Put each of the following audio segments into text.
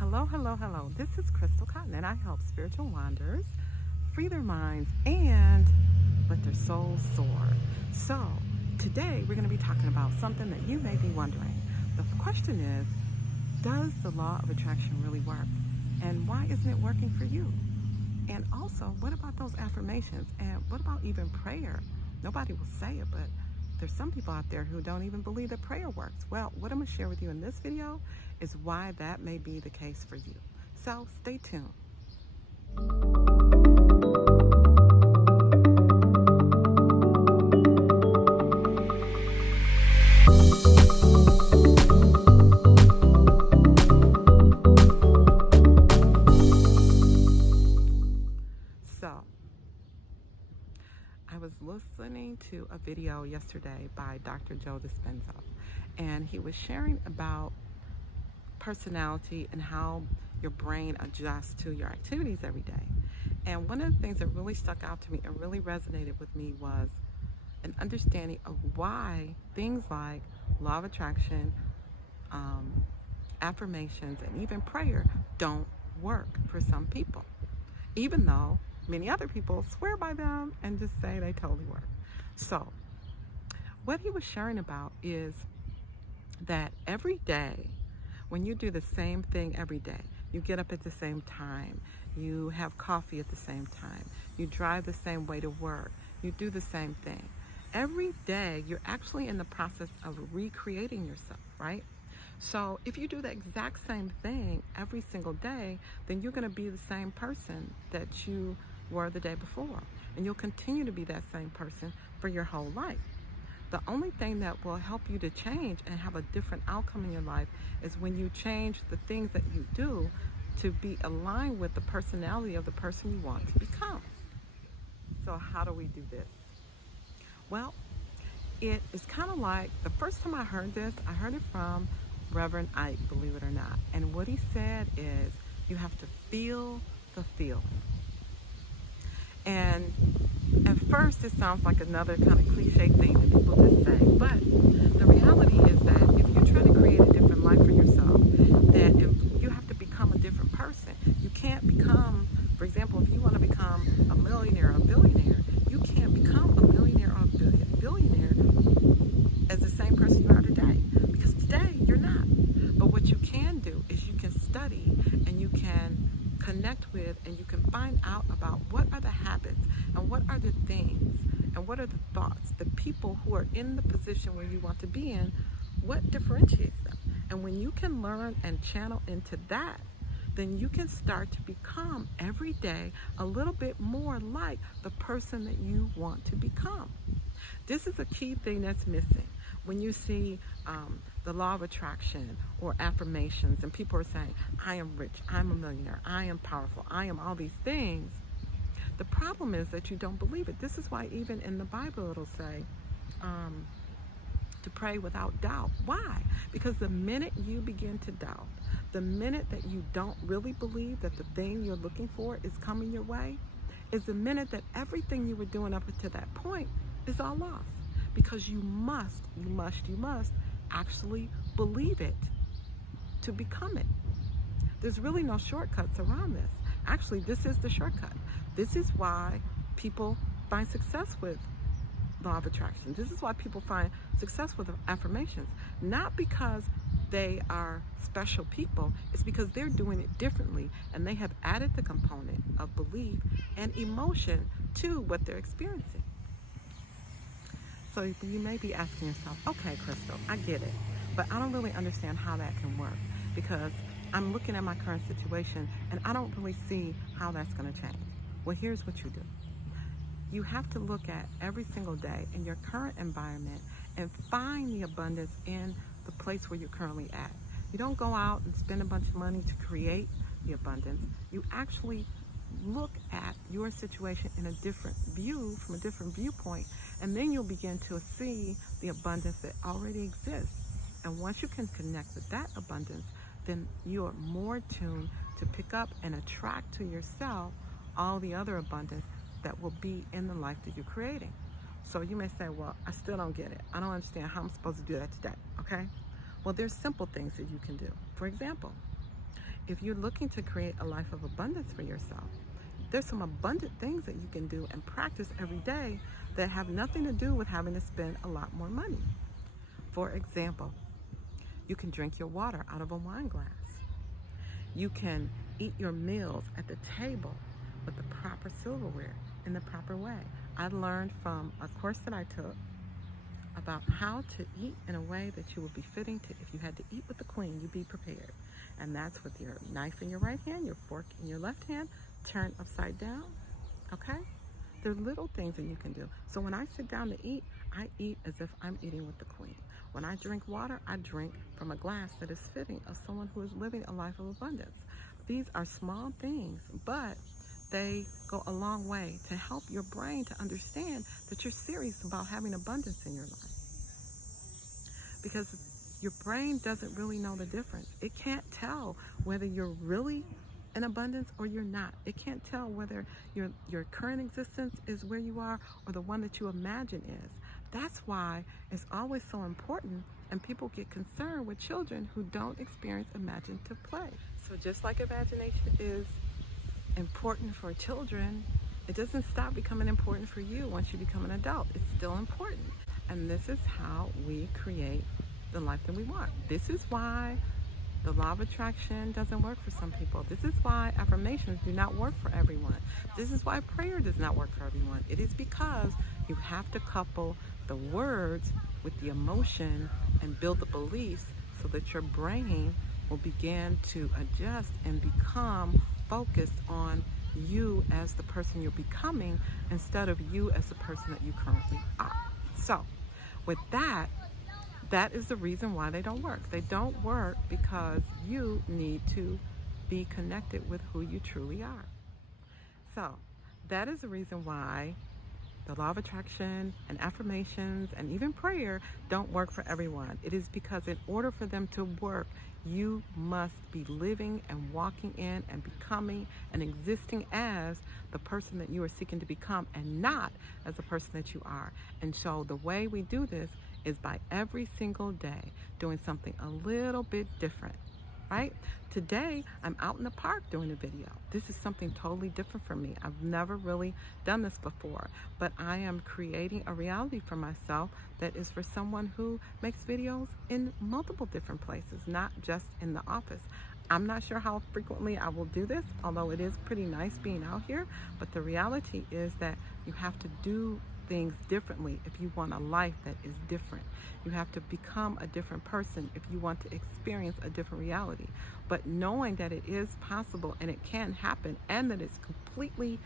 Hello, hello, hello. This is Crystal Cotton, and I help spiritual wanderers free their minds and let their souls soar. So, today we're going to be talking about something that you may be wondering. The question is, does the law of attraction really work? And why isn't it working for you? And also, what about those affirmations? And what about even prayer? Nobody will say it, but there's some people out there who don't even believe that prayer works. Well, what I'm going to share with you in this video is why that may be the case for you. So stay tuned. So, I was listening to a video yesterday by Dr. Joe Dispenza, and he was sharing about personality and how your brain adjusts to your activities every day. And one of the things that really stuck out to me and really resonated with me was an understanding of why things like law of attraction, affirmations, and even prayer don't work for some people, even though many other people swear by them and just say they totally work. So what he was sharing about is that every day, when you do the same thing every day, you get up at the same time, you have coffee at the same time, you drive the same way to work, you do the same thing. Every day, you're actually in the process of recreating yourself, right? So if you do the exact same thing every single day, then you're going to be the same person that you were the day before. And you'll continue to be that same person for your whole life. The only thing that will help you to change and have a different outcome in your life is when you change the things that you do to be aligned with the personality of the person you want to become. So how do we do this? Well, it is kind of like, the first time I heard this, I heard it from Reverend Ike, believe it or not. And what he said is, you have to feel the feeling. And at first, it sounds like another kind of cliche thing that people just say. But the reality is that if you're trying to create a different life for yourself, then you have to become a different person. You can't become, for example, if you want to become a millionaire or a billionaire, you can't become a millionaire or a billionaire as the same person you are today. Because today, you're not. But what you can do is you can study and you can connect with and you can find out about what are the habits and what are the things and what are the thoughts, the people who are in the position where you want to be in, what differentiates them. And when you can learn and channel into that, then you can start to become every day a little bit more like the person that you want to become. This is a key thing that's missing. When you see the law of attraction or affirmations and people are saying, I am rich, I'm a millionaire, I am powerful, I am all these things, the problem is that you don't believe it. This is why even in the Bible it'll say to pray without doubt. Why? Because the minute you begin to doubt, the minute that you don't really believe that the thing you're looking for is coming your way, is the minute that everything you were doing up to that point is all lost. Because you must actually believe it to become it. There's really no shortcuts around this. Actually, this is the shortcut. This is why people find success with law of attraction. This is why people find success with affirmations. Not because they are special people, it's because they're doing it differently and they have added the component of belief and emotion to what they're experiencing. So you may be asking yourself, okay, Crystal, I get it, but I don't really understand how that can work because I'm looking at my current situation and I don't really see how that's going to change. Well, here's what you do. You have to look at every single day in your current environment and find the abundance in the place where you're currently at. You don't go out and spend a bunch of money to create the abundance. You actually look at your situation in a different view, from a different viewpoint, and then you'll begin to see the abundance that already exists. And once you can connect with that abundance, then you're more tuned to pick up and attract to yourself all the other abundance that will be in the life that you're creating. So you may say, well, I still don't get it. I don't understand how I'm supposed to do that today, okay? Well, there's simple things that you can do. For example, if you're looking to create a life of abundance for yourself, there's some abundant things that you can do and practice every day that have nothing to do with having to spend a lot more money. For example, you can drink your water out of a wine glass. You can eat your meals at the table with the proper silverware in the proper way. I learned from a course that I took about how to eat in a way that you would be fitting to, if you had to eat with the queen, you'd be prepared. And that's with your knife in your right hand, your fork in your left hand, turn upside down, okay? There are little things that you can do. So when I sit down to eat, I eat as if I'm eating with the queen. When I drink water, I drink from a glass that is fitting of someone who is living a life of abundance. These are small things, but they go a long way to help your brain to understand that you're serious about having abundance in your life. Because your brain doesn't really know the difference. It can't tell whether you're really in abundance or you're not. It can't tell whether your current existence is where you are or the one that you imagine is. That's why it's always so important, and people get concerned with children who don't experience imaginative play. So just like imagination is important for children, it doesn't stop becoming important for you once you become an adult. It's still important. And this is how we create the life that we want. This is why the law of attraction doesn't work for some people. This is why affirmations do not work for everyone. This is why prayer does not work for everyone. It is because you have to couple the words with the emotion and build the beliefs so that your brain will begin to adjust and become focused on you as the person you're becoming instead of you as the person that you currently are. So with that is the reason why they don't work. They don't work because you need to be connected with who you truly are. So that is the reason why the law of attraction and affirmations and even prayer don't work for everyone. It is because in order for them to work, you must be living and walking in and becoming and existing as the person that you are seeking to become and not as the person that you are. And so the way we do this is by every single day doing something a little bit different, right? Today, I'm out in the park doing a video. This is something totally different for me. I've never really done this before, but I am creating a reality for myself that is for someone who makes videos in multiple different places, not just in the office. I'm not sure how frequently I will do this, although it is pretty nice being out here, but the reality is that you have to do things differently if you want a life that is different. You have to become a different person if you want to experience a different reality. But knowing that it is possible and it can happen and that it's completely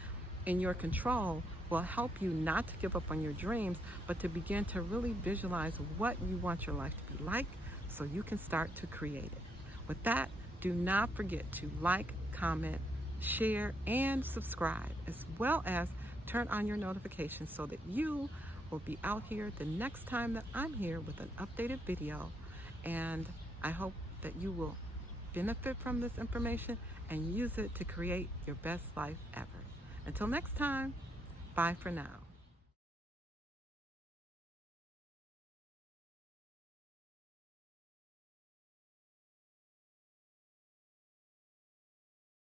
in your control will help you not to give up on your dreams, but to begin to really visualize what you want your life to be like so you can start to create it. With that, do not forget to like, comment, share, and subscribe, as well as turn on your notifications so that you will be out here the next time that I'm here with an updated video. And I hope that you will benefit from this information and use it to create your best life ever. Until next time, bye for now.